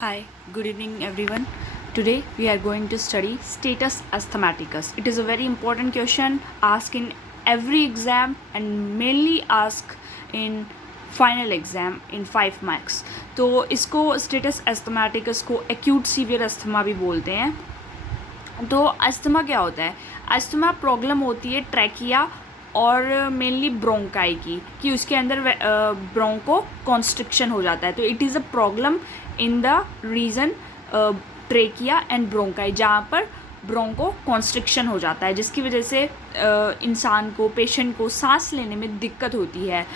Hi, good evening everyone. Today we are going to study status asthmaticus. It is a very important question asked in every exam and mainly asked in final exam in 5 marks. तो इसको status एस्थमाटिकस को acute severe asthma भी बोलते हैं. तो asthma क्या होता है? अस्थमा प्रॉब्लम होती है ट्रैकिया और मेनली ब्रोंकाई की कि उसके अंदर ब्रोंको कॉन्स्ट्रिक्शन हो जाता है. तो it is a problem in the region trachea and bronchi, जहाँ पर ब्रोंको कॉन्स्ट्रिक्शन हो जाता है, जिसकी वजह से इंसान को, पेशेंट को सांस लेने में दिक्कत होती है,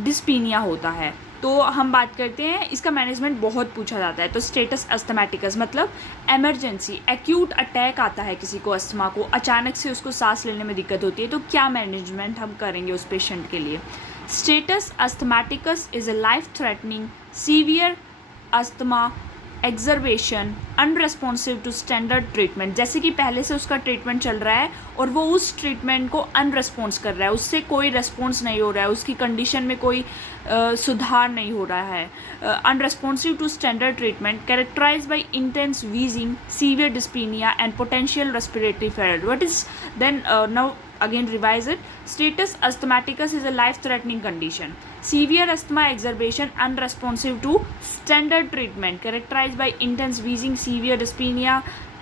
डिस्पीनिया होता है. तो हम बात करते हैं, इसका मैनेजमेंट बहुत पूछा जाता है. तो स्टेटस अस्थमैटिकस मतलब एमरजेंसी, एक्यूट अटैक आता है किसी को, अस्थमा को, अचानक से उसको सांस लेने में दिक्कत होती है. तो क्या मैनेजमेंट हम करेंगे उस पेशेंट के लिए? Status asthmaticus is a life threatening severe asthma exacerbation unresponsive to standard treatment. जैसे कि पहले से उसका ट्रीटमेंट चल रहा है और वो उस ट्रीटमेंट को अनरेस्पॉन्स कर रहा है, उससे कोई रेस्पॉन्स नहीं हो रहा है, उसकी कंडीशन में कोई सुधार नहीं हो रहा है. Unresponsive to standard treatment characterized by intense wheezing, severe dyspnea and potential respiratory failure. What is then now again revise it. Status asthmaticus is a life threatening condition. Severe asthma exacerbation unresponsive to standard treatment characterized by intense wheezing, severe dyspnea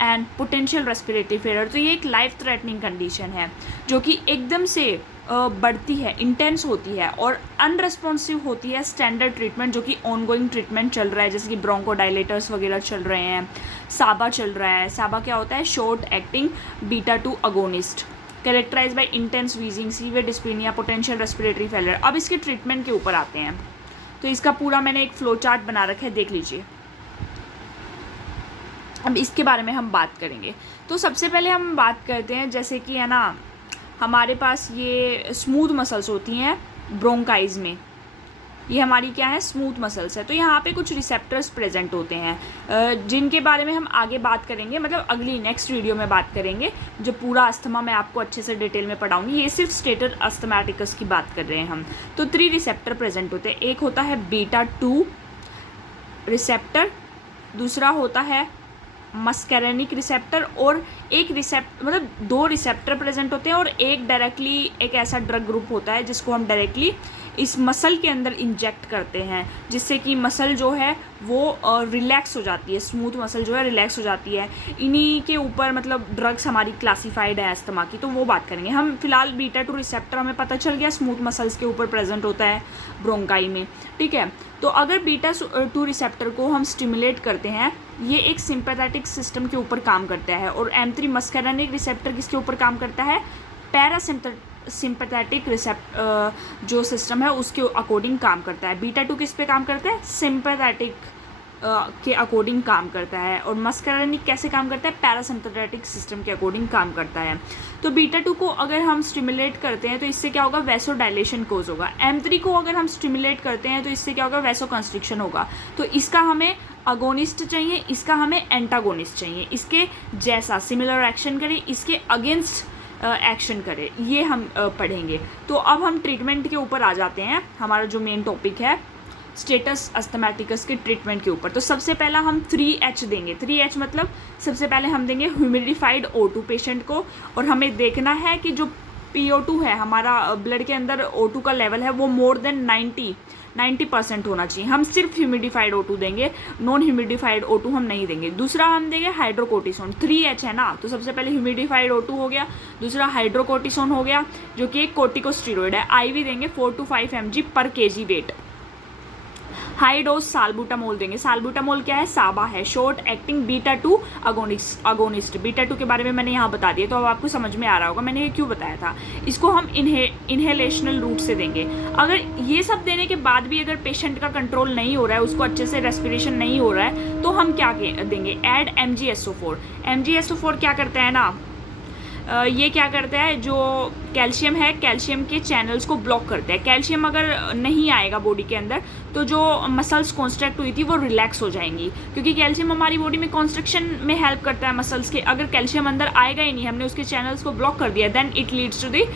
and potential respiratory failure. तो ये एक life threatening condition है जो कि एकदम से बढ़ती है, इंटेंस होती है और अनरेस्पॉन्सिव होती है स्टैंडर्ड ट्रीटमेंट, जो कि ऑनगोइंग ट्रीटमेंट चल रहा है, जैसे कि ब्रोंकोडाइलेटर्स वगैरह चल रहे हैं, साबा चल रहा है. साबा क्या होता है? Short acting beta 2 agonist, characterized by intense wheezing, severe dyspnea, potential respiratory failure. अब इसके ट्रीटमेंट के ऊपर आते हैं. तो इसका पूरा मैंने एक फ्लो चार्ट बना रखा है, देख लीजिए. अब इसके बारे में हम बात करेंगे. तो सबसे पहले हम बात करते हैं, जैसे कि है ना, हमारे पास ये स्मूथ मसल्स होती हैं ब्रोंकाइज में. ये हमारी क्या है? स्मूथ मसल्स है. तो यहाँ पे कुछ रिसेप्टर्स प्रेजेंट होते हैं जिनके बारे में हम आगे बात करेंगे, मतलब अगली नेक्स्ट वीडियो में बात करेंगे. जो पूरा अस्थमा मैं आपको अच्छे से डिटेल में पढ़ाऊंगी. ये सिर्फ स्टेटस अस्थमैटिकस की बात कर रहे हैं हम. तो 3 रिसेप्टर प्रेजेंट होते हैं. एक होता है बीटा 2 रिसेप्टर, दूसरा होता है मस्कैरेनिक रिसेप्टर, और एक मतलब 2 रिसेप्टर प्रेजेंट होते हैं और एक डायरेक्टली एक ऐसा ड्रग ग्रुप होता है जिसको हम डायरेक्टली इस मसल के अंदर इंजेक्ट करते हैं, जिससे कि मसल जो है वो रिलैक्स हो जाती है, स्मूथ मसल जो है रिलैक्स हो जाती है. इन्हीं के ऊपर मतलब ड्रग्स हमारी क्लासिफाइड है अस्थमा की, तो वो बात करेंगे हम. फिलहाल बीटा 2 रिसेप्टर हमें पता चल गया स्मूथ मसल्स के ऊपर प्रेजेंट होता है ब्रोंकाई में, ठीक है. तो अगर बीटा 2 रिसेप्टर को हम स्टिमुलेट करते हैं, ये एक सिंपैथेटिक सिस्टम के ऊपर काम करता है. और M3 मस्कैरेनिक रिसेप्टर किसके ऊपर काम करता है? पैरासिम्पैथेटिक जो सिस्टम है उसके अकॉर्डिंग काम करता है. बीटा 2 किस पे काम करता है? सिंपैथेटिक के अकॉर्डिंग काम करता है. और मस्कैरेनिक कैसे काम करता है? पैरासिम्पैथेटिक सिस्टम के अकॉर्डिंग काम करता है. तो बीटा 2 को अगर हम स्टिमुलेट करते हैं तो इससे क्या होगा? वैसोडाइलेशन कोज होगा. M3 को अगर हम स्टिमुलेट करते हैं तो इससे क्या होगा? वैसोकंस्ट्रिक्शन होगा. तो इसका हमें अगोनिस्ट चाहिए, इसका हमें एंटागोनिस्ट चाहिए. इसके जैसा सिमिलर एक्शन करे, इसके अगेंस्ट एक्शन करे, ये हम पढ़ेंगे. तो अब हम ट्रीटमेंट के ऊपर आ जाते हैं. हमारा जो मेन टॉपिक है स्टेटस अस्थमैटिकस के ट्रीटमेंट के ऊपर. तो सबसे पहला हम 3H देंगे. 3H मतलब सबसे पहले हम देंगे ह्यूमिडिफाइड O2 पेशेंट को. और हमें देखना है कि जो PO2 है, हमारा ब्लड के अंदर O2 का लेवल है, वो मोर देन 90% होना चाहिए. हम सिर्फ ह्यूमिडिफाइड O2 देंगे, नॉन ह्यूमिडिफाइड O2 हम नहीं देंगे. दूसरा हम देंगे हाइड्रोकोर्टिसोन. 3H है ना, तो सबसे पहले ह्यूमिडिफाइड O2 हो गया, दूसरा हाइड्रोकोर्टिसोन हो गया जो कि एक कोर्टिकोस्टेरॉइड है. IV देंगे 4 to 5 mg पर kg weight. High dose salbutamol देंगे. साल्बुटामोल क्या है? साबा है, short acting beta 2 agonist. Beta 2 के बारे में मैंने यहाँ बता दिया, तो अब आपको समझ में आ रहा होगा मैंने ये क्यों बताया था. इसको हम इनहेलेशनल रूट से देंगे. अगर ये सब देने के बाद भी अगर पेशेंट का कंट्रोल नहीं हो रहा है, उसको अच्छे से रेस्पिरेशन नहीं हो रहा है, तो हम क्या देंगे? Add MgSO4. MgSO4 क्या करता है ना, ये क्या करता है, जो कैल्शियम है, कैल्शियम के चैनल्स को ब्लॉक करता है. कैल्शियम अगर नहीं आएगा बॉडी के अंदर तो जो मसल्स कॉन्स्ट्रक्ट हुई थी वो रिलैक्स हो जाएंगी, क्योंकि कैल्शियम हमारी बॉडी में कॉन्स्ट्रक्शन में हेल्प करता है मसल्स के. अगर कैल्शियम अंदर आएगा ही नहीं, हमने उसके चैनल्स को ब्लॉक कर दिया, then it leads to the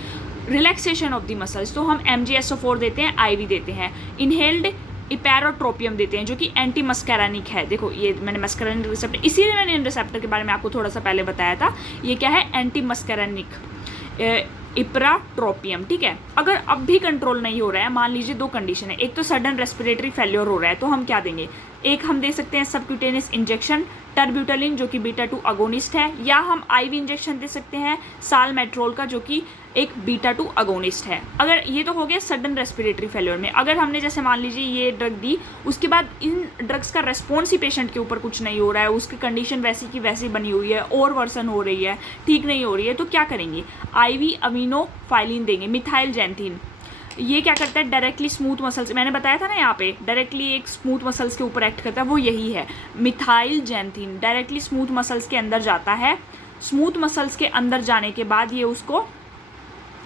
relaxation of the muscles. तो हम MgSO4 देते हैं, IV देते हैं. इनहेल्ड इपैरोट्रोपियम देते हैं जो कि एंटी मस्कैरानिक है। देखो ये मैंने मस्कैरानिक रिसेप्टर, इसीलिए मैंने इन रिसेप्टर के बारे में आपको थोड़ा सा पहले बताया था। ये क्या है, एंटी मस्कैरानिक इपैरोट्रोपियम, ठीक है। अगर अब भी कंट्रोल नहीं हो रहा है, मान लीजिए दो कंडीशन है, एक तो सडन रेस्पिरेटरी फेल्योर हो रहा है, तो हम क्या देंगे, एक हम दे सकते हैं सबक्यूटेनियस इंजेक्शन टर्ब्यूटलिन जो कि बीटा 2 अगोनिस्ट है, या हम आईवी इंजेक्शन दे सकते हैं सालमेट्रोल का जो कि एक बीटा 2 अगोनिस्ट है। अगर ये तो हो गया सडन रेस्पिरेटरी फेल्योर में। अगर हमने जैसे मान लीजिए ये ड्रग दी, उसके बाद इन ड्रग्स का रेस्पॉन्स ही पेशेंट के ऊपर कुछ नहीं हो रहा है, उसकी कंडीशन वैसी की वैसी बनी हुई है और वर्सन हो रही है, ठीक नहीं हो रही है, तो क्या करेंगे, आईवी अमीनोफाइलिन देंगे, मिथाइल जैंथिन। ये क्या करता है, डायरेक्टली स्मूथ मसल्स, मैंने बताया था ना यहाँ पे डायरेक्टली एक स्मूथ मसल्स के ऊपर एक्ट करता है, वो यही है मिथाइल जैंथिन। डायरेक्टली स्मूथ मसल्स के अंदर जाता है, स्मूथ मसल्स के अंदर जाने के बाद ये उसको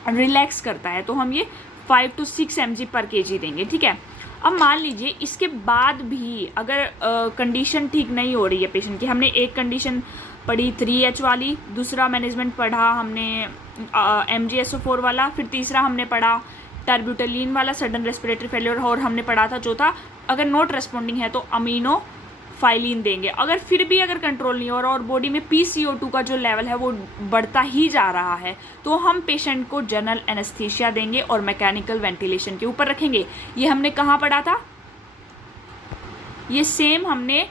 रिलैक्स करता है, तो हम ये 5 to 6 mg पर kg देंगे, ठीक है। अब मान लीजिए इसके बाद भी अगर कंडीशन ठीक नहीं हो रही है पेशेंट की, हमने एक कंडीशन पढ़ी 3H वाली, दूसरा मैनेजमेंट पढ़ा हमने MgSO4 वाला, फिर तीसरा हमने पढ़ा टर्ब्यूटलिन वाला सडन रेस्पिरेटरी फेलियर, और हमने पढ़ा था चौथा, अगर नॉट रेस्पॉन्डिंग है तो अमीनोफाइलिन देंगे। अगर फिर भी अगर कंट्रोल नहीं हो रहा और बॉडी में PCO2 का जो लेवल है वो बढ़ता ही जा रहा है, तो हम पेशेंट को जनरल एनेस्थीसिया देंगे और मैकेनिकल वेंटिलेशन के ऊपर रखेंगे। ये हमने कहाँ पढ़ा था, ये सेम हमने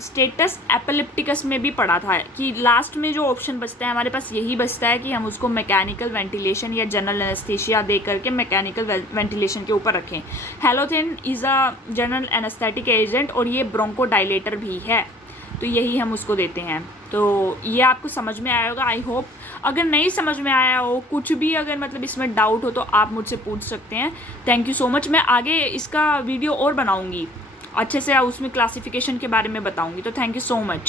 स्टेटस एपिलेप्टिकस में भी पढ़ा था कि लास्ट में जो ऑप्शन बचता है हमारे पास यही बचता है कि हम उसको मैकेनिकल वेंटिलेशन या जनरल एनेस्थीसिया दे करके मैकेनिकल वेंटिलेशन के ऊपर रखें। हैलोथेन is a general anaesthetic agent और ये ब्रोंकोडाइलेटर भी है, तो यही हम उसको देते हैं। तो ये आपको समझ में आया होगा, आई होप। अगर नहीं समझ में आया हो, कुछ भी अगर मतलब इसमें डाउट हो, तो आप मुझसे पूछ सकते हैं। Thank you so much. मैं आगे इसका वीडियो और बनाऊँगी अच्छे से, उसमें क्लासिफिकेशन के बारे में बताऊंगी। तो थैंक यू सो मच।